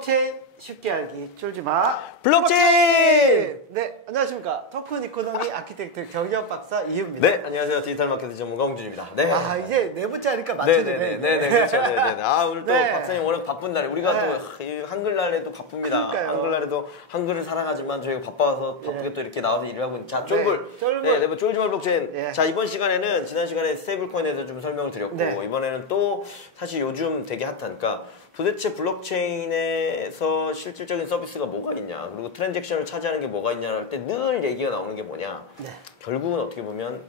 블록체인 쉽게 알기 쫄지마 블록체인! 네, 안녕하십니까. 토큰 이코노미 아키텍트 경영 박사 이유입니다. 네, 안녕하세요. 디지털 마케팅 전문가 홍준입니다. 네. 아, 이제 네 번째 하니까 맞추네. 네네네, 그렇죠. 네네. 아, 오늘 또 네. 박사님 워낙 바쁜 날에 우리가 네. 또 이 한글날에도 바쁩니다. 그러니까요. 한글날에도 한글을 살아가지만 저희가 바빠서 바쁘게 또 이렇게 나와서 일을 하고 있는. 자, 쫄불. 쫄불. 네, 네, 쫄지마 블록체인. 예. 자, 이번 시간에는 지난 시간에 스테이블코인에서 좀 설명을 드렸고 네. 이번에는 또 사실 요즘 되게 핫한, 그러니까 도대체 블록체인에서 실질적인 서비스가 뭐가 있냐, 그리고 트랜잭션을 차지하는 게 뭐가 있냐 할 때 늘 얘기가 나오는 게 뭐냐. 네. 결국은 어떻게 보면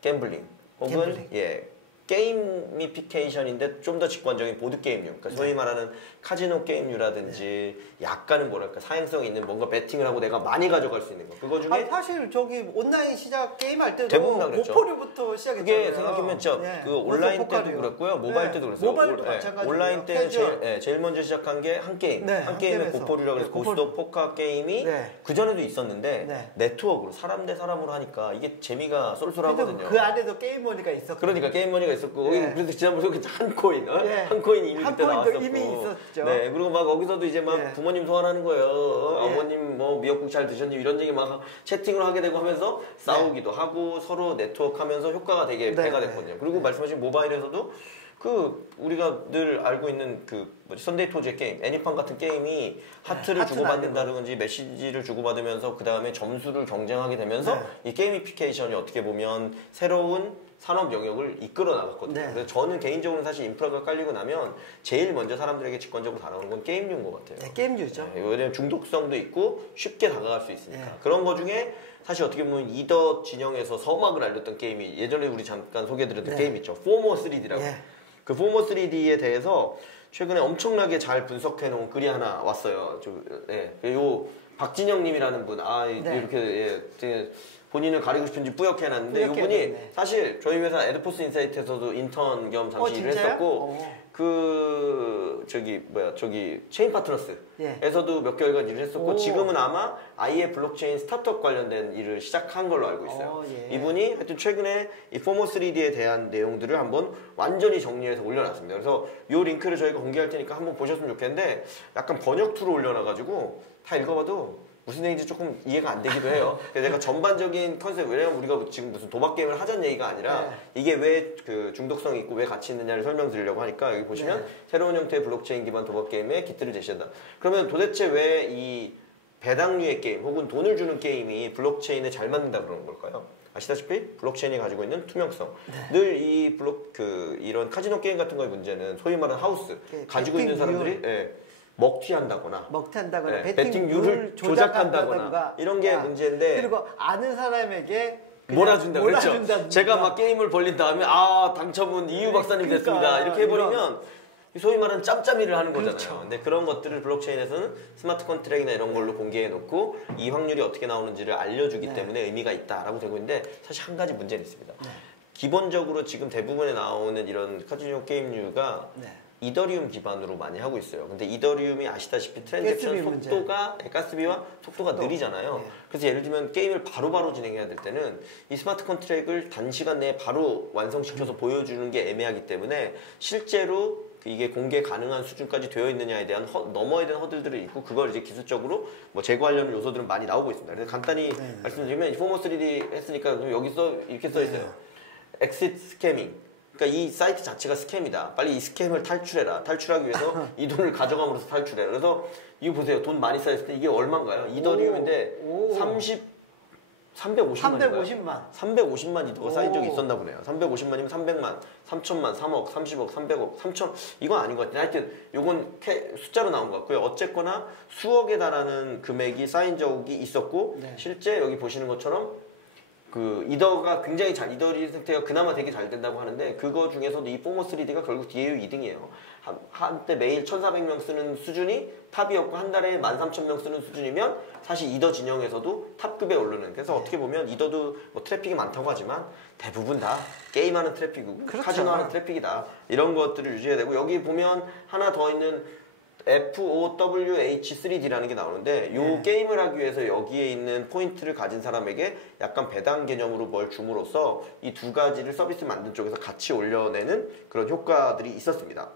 갬블링 혹은 갬블링. 게이미피케이션인데 좀 더 직관적인 보드게임류, 그러니까 소위 말하는 카지노 게임류라든지 약간은 뭐랄까 사행성이 있는 뭔가 베팅을 하고 내가 많이 가져갈 수 있는 거, 그거 중에 사실 저기 온라인 시작 게임할 때도 대부분 다 그랬죠. 모포류부터 시작했잖아요. 그게 생각해보면 진짜 네. 그 온라인 때도 포카리오. 그랬고요, 모바일 네. 때도 그랬어요. 모바일도 마찬가지예요. 온라인 때는 캐주얼. 제일 먼저 시작한 게 한 게임, 네, 한 게임의 게임에서. 고포류라고 해서 네, 고스톱 포카 게임이 네. 그 전에도 있었는데 네. 네트워크로 사람 대 사람으로 하니까 이게 재미가 쏠쏠하거든요. 그 안에도 게임머니가 있었고. 그러니까 게임머니가 있었고 네. 그래서 지난번에 한 코인, 네. 한 코인이 이미 한 그때 코인도 나왔었고, 이미 있었죠. 네, 그리고 막 거기서도 이제 막 네. 부모님 소환하는 거예요. 네. 어머님 뭐 미역국 잘 드셨니 이런 얘기 막 채팅을 하게 되고 하면서 싸우기도 하고 서로 네트워크하면서 효과가 되게 네. 배가 됐거든요. 그리고 말씀하신 모바일에서도 그 우리가 늘 알고 있는 그 뭐지, 선데이 토지의 게임, 애니팡 같은 게임이 하트를 하트 주고받는다든지 메시지를 주고받으면서 그 다음에 점수를 경쟁하게 되면서 네. 이 게이미피케이션이 어떻게 보면 새로운 산업 영역을 이끌어 나갔거든요. 네. 그래서 저는 개인적으로 사실 인프라가 깔리고 나면 제일 먼저 사람들에게 직관적으로 다가오는 건 게임류인 것 같아요. 네, 게임류죠. 네, 왜냐면 중독성도 있고 쉽게 다가갈 수 있으니까. 네. 그런 거 중에 사실 어떻게 보면 이더 진영에서 서막을 알렸던 게임이 예전에 우리 잠깐 소개해드렸던 네. 게임 있죠. 포모 3D라고. 네. 그 포모 3D에 대해서 최근에 엄청나게 잘 분석해 놓은 글이 하나 왔어요. 요 박진영 님이라는 분, 네. 이렇게 되게 본인을 가리고 싶은지 뿌옇게 해놨는데 뿌옇게 이분이 해놨네. 사실 저희 회사 에드포스 인사이트에서도 인턴 겸 잠시 일을 진짜요? 했었고 저기 체인 파트너스에서도 몇 개월간 일을 했었고 지금은 아마 아예 블록체인 스타트업 관련된 일을 시작한 걸로 알고 있어요. 예. 이분이 하여튼 최근에 이 포모 3D에 대한 내용들을 한번 완전히 정리해서 올려놨습니다. 그래서 이 링크를 저희가 공개할 테니까 한번 보셨으면 좋겠는데 약간 번역투로 올려놔가지고 다 읽어봐도 무슨 얘기인지 조금 이해가 안 되기도 해요. 그래서 내가 전반적인 컨셉, 왜냐면 우리가 지금 무슨 도박 게임을 하자는 얘기가 아니라 네. 이게 왜 그 중독성이 있고 왜 가치 있느냐를 설명드리려고 하니까 여기 보시면 새로운 형태의 블록체인 기반 도박 게임의 기틀을 제시한다. 그러면 도대체 왜 이 배당류의 게임 혹은 돈을 주는 게임이 블록체인에 잘 맞는다 그러는 걸까요? 아시다시피 블록체인이 가지고 있는 투명성. 늘 이 이런 카지노 게임 같은 거의 문제는 소위 말하는 하우스 가지고 있는 사람들이 먹튀한다거나 베팅률을 조작한다거나 이런 게 문제인데, 그리고 아는 사람에게 몰아준다. 그렇죠. 몰아준다든가. 제가 막 게임을 벌린 다음에 당첨은 이유 박사님 그러니까, 됐습니다 이렇게 해버리면 소위 말하는 짬짬이를 하는 거잖아요. 그렇죠. 근데 그런 것들을 블록체인에서는 스마트 컨트랙이나 이런 걸로 공개해 놓고 이 확률이 어떻게 나오는지를 알려주기 때문에 의미가 있다라고 되고 있는데, 사실 한 가지 문제는 있습니다. 기본적으로 지금 대부분에 나오는 이런 카지노 게임류가 이더리움 기반으로 많이 하고 있어요. 근데 이더리움이 아시다시피 트랜잭션 속도가 가스비와 속도가 느리잖아요. 그래서 예를 들면 게임을 바로바로 진행해야 될 때는 이 스마트 컨트랙을 단시간 내에 바로 완성시켜서 보여주는 게 애매하기 때문에 실제로 이게 공개 가능한 수준까지 되어 있느냐에 대한 넘어야 되는 허들들이 있고, 그걸 이제 기술적으로 뭐 제거하려는 요소들은 많이 나오고 있습니다. 그래서 간단히 말씀드리면 포모 3D 했으니까 여기 이렇게 써 있어요. 엑시트 스캐밍. 그러니까 이 사이트 자체가 스캠이다. 빨리 이 스캠을 탈출해라. 탈출하기 위해서 이 돈을 가져감으로써 탈출해라. 그래서 이거 보세요. 돈 많이 쌓였을 때 이게 얼마인가요? 이더리움인데 350만 이더가 쌓인 적이 있었나 보네요. 350만이면 300만, 3천만, 3억, 30억, 300억, 3천, 이건 아닌 것 같아요. 하여튼 요건 숫자로 나온 것 같고요. 어쨌거나 수억에 달하는 금액이 쌓인 적이 있었고, 실제 여기 보시는 것처럼 그 이더가 굉장히 이더리 상태가 그나마 되게 잘 된다고 하는데, 그거 중에서도 이 포모 3D가 결국 DAU 2등이에요. 한때 매일 1,400명 쓰는 수준이 탑이었고, 한 달에 13,000명 쓰는 수준이면 사실 이더 진영에서도 탑급에 오르는. 그래서 어떻게 보면 이더도 뭐 트래픽이 많다고 하지만 대부분 다 게임하는 트래픽이고 카지노하는 트래픽이다. 이런 것들을 유지해야 되고, 여기 보면 하나 더 있는 FOWH3D라는 게 나오는데, 요 게임을 하기 위해서 여기에 있는 포인트를 가진 사람에게 약간 배당 개념으로 뭘 줌으로써 이 두 가지를 서비스 만든 쪽에서 같이 올려내는 그런 효과들이 있었습니다.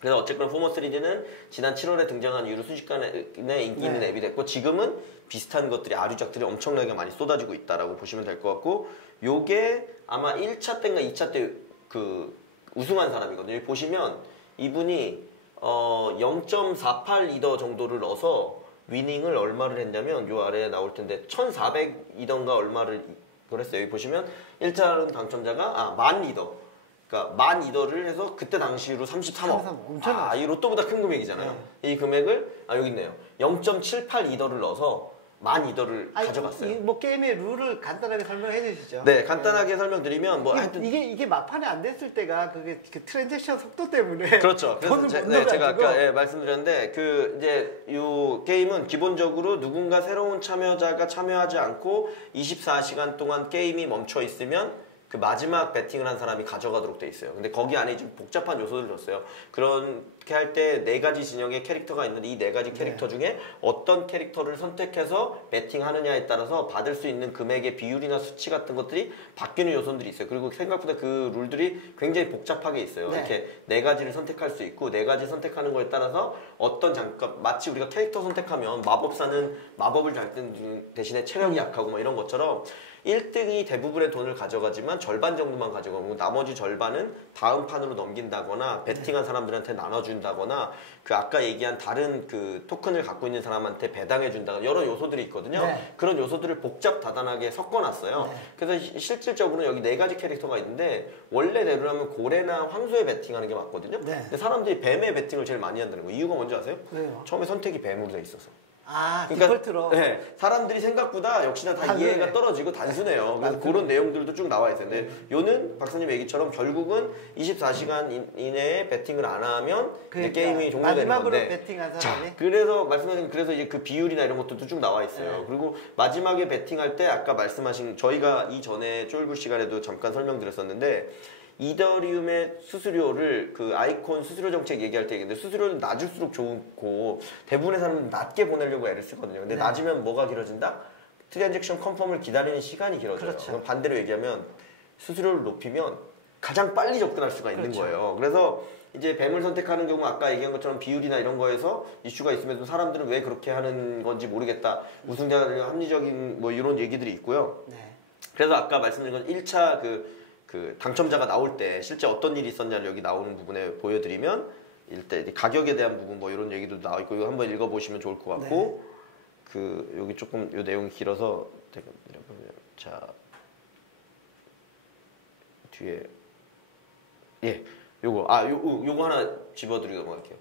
그래서 어쨌거나 포머 3D는 지난 7월에 등장한 이후로 순식간에 인기 있는 앱이 됐고 지금은 비슷한 것들이 아류작들이 엄청나게 많이 쏟아지고 있다라고 보시면 될 것 같고 요게 아마 1차 때인가 2차 때 그 우승한 사람이거든요. 여기 보시면 이분이 0.48 정도를 넣어서 위닝을 얼마를 했냐면 요 아래에 나올 텐데 1400이던가 얼마를 그랬어요. 여기 보시면 1차는 당첨자가 10,000리더. 그러니까 10,000리더를 해서 그때 당시로 33억. 엄청나죠. 이 로또보다 큰 금액이잖아요. 이 금액을 여기 있네요. 0.78리더를 넣어서 10,000리더를 가져갔어요. 뭐 게임의 룰을 간단하게 설명해 주시죠. 네, 간단하게 설명드리면 뭐 하여튼 이게 막판에 안 됐을 때가 그게 그 트랜잭션 속도 때문에 그렇죠. 그래서 돈을 못 제가 넣어가지고. 아까 말씀드렸는데 그 이제 이 게임은 기본적으로 누군가 새로운 참여자가 참여하지 않고 24시간 동안 게임이 멈춰 있으면 그 마지막 배팅을 한 사람이 가져가도록 돼 있어요. 근데 거기 안에 좀 복잡한 요소들을 줬어요. 그렇게 할 때 4가지 진영의 캐릭터가 있는데 이 4가지 캐릭터 중에 어떤 캐릭터를 선택해서 배팅하느냐에 따라서 받을 수 있는 금액의 비율이나 수치 같은 것들이 바뀌는 요소들이 있어요. 그리고 생각보다 그 룰들이 굉장히 복잡하게 있어요. 이렇게 4가지를 선택할 수 있고 4가지 선택하는 거에 따라서 어떤 잠깐 마치 우리가 캐릭터 선택하면 마법사는 마법을 잘 쓰는 대신에 체력이 약하고 뭐 이런 것처럼 1등이 대부분의 돈을 가져가지만 절반 정도만 가져가고 나머지 절반은 다음 판으로 넘긴다거나 배팅한 사람들한테 나눠준다거나 그 아까 얘기한 다른 그 토큰을 갖고 있는 사람한테 배당해준다거나 여러 요소들이 있거든요. 그런 요소들을 복잡다단하게 섞어놨어요. 그래서 실질적으로는 여기 4가지 캐릭터가 있는데 원래대로라면 고래나 황소에 배팅하는 게 맞거든요. 근데 사람들이 뱀에 배팅을 제일 많이 한다는 거예요. 이유가 뭔지 아세요? 왜요? 처음에 선택이 뱀으로 돼 있어서. 디폴트로. 네, 사람들이 생각보다 역시나 다 이해가 떨어지고 단순해요. 그래서 그런 내용들도 쭉 나와 있어요. 근데 요는 박사님 얘기처럼 결국은 24시간 이내에 배팅을 안 하면 이제 게임이 종료되는 마지막으로 건데. 배팅한 사람이. 그래서 말씀하신 그래서 이제 그 비율이나 이런 것들도 쭉 나와 있어요. 그리고 마지막에 배팅할 때 아까 말씀하신 저희가 이전에 쫄불 시간에도 잠깐 설명드렸었는데. 이더리움의 수수료를 그 아이콘 수수료 정책 얘기할 때 얘기했는데 수수료는 낮을수록 좋고 대부분의 사람은 낮게 보내려고 애를 쓰거든요. 근데 낮으면 뭐가 길어진다? 트랜잭션 컨펌을 기다리는 시간이 길어져요. 그럼 반대로 얘기하면 수수료를 높이면 가장 빨리 접근할 수가 있는 거예요. 그래서 이제 뱀을 선택하는 경우 아까 얘기한 것처럼 비율이나 이런 거에서 이슈가 있으면서 사람들은 왜 그렇게 하는 건지 모르겠다. 우승자들의 합리적인 뭐 이런 얘기들이 있고요. 그래서 아까 말씀드린 건 1차 그 당첨자가 나올 때 실제 어떤 일이 있었냐를 여기 나오는 부분에 보여드리면 일단 가격에 대한 부분 뭐 이런 얘기도 나와 있고 이거 한번 읽어보시면 좋을 것 같고 그 여기 조금 요 내용이 길어서 자 뒤에 요거 하나 집어드리도록 할게요.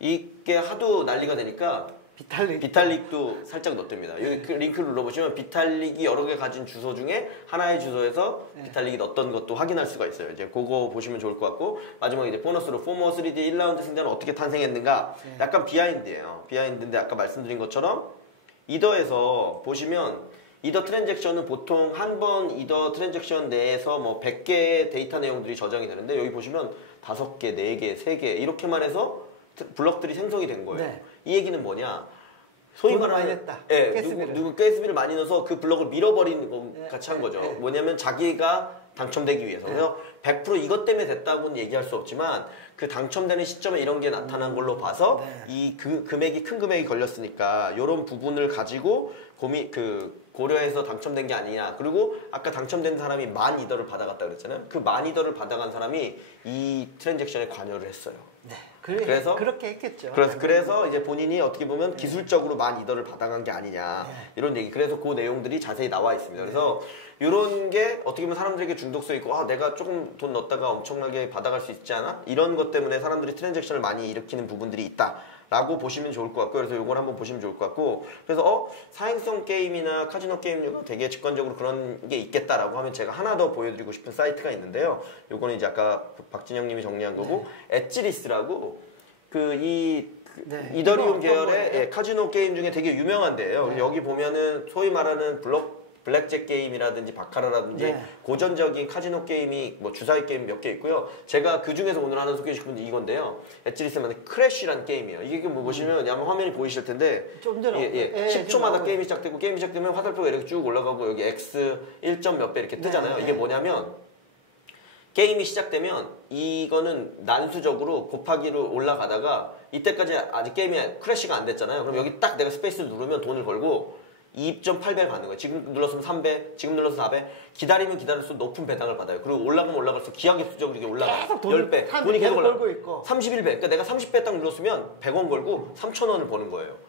이게 하도 난리가 되니까 비탈릭도 살짝 넣습니다. 여기 그 링크를 눌러보시면 비탈릭이 여러 개 가진 주소 중에 하나의 주소에서 비탈릭이 넣었던 것도 확인할 수가 있어요. 이제 그거 보시면 좋을 것 같고 마지막에 이제 보너스로 포머 3D 1라운드 승자는 어떻게 탄생했는가 약간 비하인드예요. 비하인드인데 아까 말씀드린 것처럼 이더에서 보시면 이더 트랜잭션은 보통 한 번 이더 트랜잭션 내에서 뭐 100개의 데이터 내용들이 저장이 되는데 여기 보시면 5개, 4개, 3개 이렇게만 해서 블럭들이 생성이 된 거예요. 이 얘기는 뭐냐? 소위 말하는 누구 가스비를 많이 넣어서 그 블럭을 밀어버리는 것 같이 한 거죠. 뭐냐면 자기가 당첨되기 위해서. 그래서 100% 이것 때문에 됐다고는 얘기할 수 없지만 그 당첨되는 시점에 이런 게 나타난 걸로 봐서 이 금액이 큰 금액이 걸렸으니까 이런 부분을 가지고 고려해서 당첨된 게 아니냐. 그리고 아까 당첨된 사람이 10,000이더를 받아갔다 그랬잖아요. 그 10,000이더를 받아간 사람이 이 트랜잭션에 관여를 했어요. 그래서 그렇게 했겠죠. 그래서 이제 본인이 어떻게 보면 기술적으로 10,000이더를 받아간 게 아니냐 이런 얘기. 그래서 그 내용들이 자세히 나와 있습니다. 그래서 이런 게 어떻게 보면 사람들에게 중독성 있고 내가 조금 돈 넣었다가 엄청나게 받아갈 수 있지 않아? 이런 것 때문에 사람들이 트랜잭션을 많이 일으키는 부분들이 있다. 라고 보시면 좋을 것 같고요. 그래서 요걸 한번 보시면 좋을 것 같고 그래서 사행성 게임이나 카지노 게임류가 되게 직관적으로 그런 게 있겠다라고 하면 제가 하나 더 보여드리고 싶은 사이트가 있는데요. 요거는 이제 아까 박진영 님이 정리한 거고 엣지리스라고 이더리움 계열의 카지노 게임 중에 되게 유명한 데예요. 여기 보면은 소위 말하는 블랙잭 게임이라든지 바카라라든지 고전적인 카지노 게임이 뭐 주사위 게임 몇 개 있고요. 제가 그 중에서 오늘 하나 소개해주고 싶은 게 이건데요. 엣지리스만의 크래쉬라는 게임이에요. 이게 뭐 보시면 아마 화면이 보이실 텐데 좀 전에 10초마다 게임이 시작되고 게임이 시작되면 화살표가 이렇게 쭉 올라가고 여기 X 1점 몇 배 이렇게 뜨잖아요. 이게 뭐냐면 게임이 시작되면 이거는 난수적으로 곱하기로 올라가다가 이때까지 아직 게임이 크래시가 안 됐잖아요. 그럼 여기 딱 내가 스페이스를 누르면 돈을 걸고 2.8배를 받는 거예요. 지금 눌렀으면 3배, 지금 눌러서 4배. 기다리면 기다릴수록 높은 배당을 받아요. 그리고 올라가면 올라갈수록 기하급수적으로 이게 올라가요. 계속 돈을 10배. 돈이 계속 벌고 있고. 31배. 그러니까 내가 30배 딱 눌렀으면 100원 걸고 3,000원을 버는 거예요.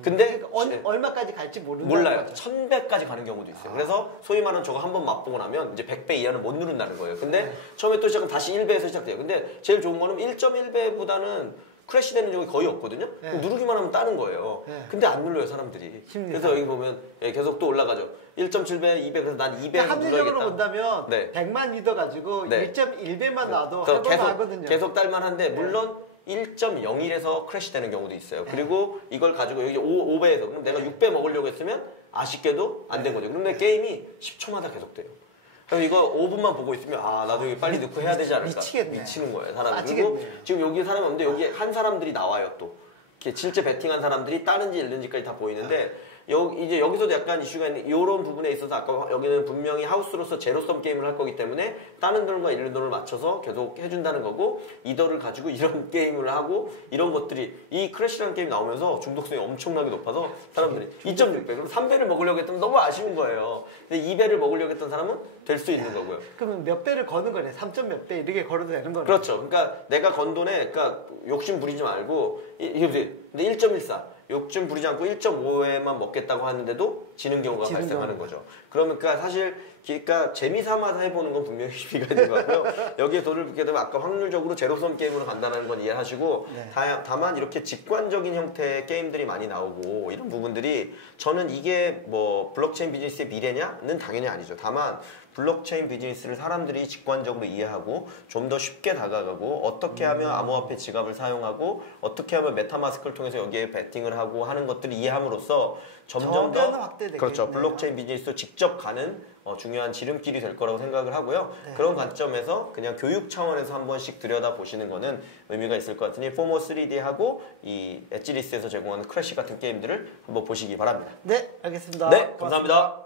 근데 얼마까지 갈지 모른다는 몰라요. 거죠. 1000배까지 가는 경우도 있어요. 그래서 소위 말하는 저거 한 번 맛보고 나면 이제 100배 이하는 못 누른다는 거예요. 근데 처음에 또 시작하면 다시 1배에서 시작돼요. 근데 제일 좋은 거는 1.1배보다는 크래시 되는 적이 거의 없거든요. 네. 누르기만 하면 따는 거예요. 네. 근데 안 눌러요, 사람들이. 심리상. 그래서 여기 보면 계속 또 올라가죠. 1.7배, 2배. 그래서 난 2배에서 합리적으로 눌러야겠다. 본다면 네. 100만 리더 가지고 네. 1.1배만 놔도 그래서 할만 하거든요. 계속 딸만한데 물론 1.01에서 크래시 되는 경우도 있어요. 그리고 이걸 가지고 여기 5배에서 그럼 내가 6배 먹으려고 했으면 아쉽게도 안 된 거죠. 그런데 게임이 10초마다 계속돼요. 그럼 이거 5분만 보고 있으면 나도 여기 빨리 넣고 해야 되지 않을까? 미치겠네. 미치는 거예요, 사람이. 빠지겠네요. 그리고 지금 여기 사람이 없는데 여기 한 사람들이 나와요, 또. 이렇게 실제 베팅한 사람들이 따는지 잃는지까지 다 보이는데 이제 여기서도 약간 이슈가 있는 이런 부분에 있어서 아까 여기는 분명히 하우스로서 제로섬 게임을 할 거기 때문에 따는 돈과 잃는 돈을 맞춰서 계속 해준다는 거고 이더를 가지고 이런 게임을 하고 이런 것들이 이 크래시라는 게임 나오면서 중독성이 엄청나게 높아서 사람들이 2.6배 그럼 3배를 먹으려고 했더니 너무 아쉬운 거예요. 근데 2배를 먹으려고 했던 사람은 될 수 있는 거고요. 그러면 몇 배를 거는 거네. 3점 몇 배 이렇게 걸어도 되는 거네. 그렇죠. 그러니까 내가 건 돈에 그러니까 욕심 부리지 말고 이게 보세요. 근데 1.14 욕심 부리지 않고 1.5회만 먹겠다고 하는데도 지는 경우가 발생하는 거죠. 그러니까 사실 그러니까 재미삼아서 해보는 건 분명히 의미가 있는 것 같고요. 여기에 돈을 붓게 되면 아까 확률적으로 제로섬 게임으로 간다는 건 이해하시고 네. 다만 이렇게 직관적인 형태의 게임들이 많이 나오고 이런 부분들이 저는 이게 뭐 블록체인 비즈니스의 미래냐는 당연히 아니죠. 다만 블록체인 비즈니스를 사람들이 직관적으로 이해하고 좀 더 쉽게 다가가고 어떻게 하면 암호화폐 지갑을 사용하고 어떻게 하면 메타마스크를 통해서 여기에 베팅을 하고 하는 것들을 이해함으로써 점점 더 확대되겠네요. 그렇죠. 블록체인 비즈니스도 직접 가는 중요한 지름길이 될 거라고 생각을 하고요. 네. 그런 관점에서 그냥 교육 차원에서 한 번씩 들여다보시는 거는 의미가 있을 것 같으니 포모 3D하고 이 엣지리스에서 제공하는 크래시 같은 게임들을 한번 보시기 바랍니다. 네, 알겠습니다. 네, 감사합니다.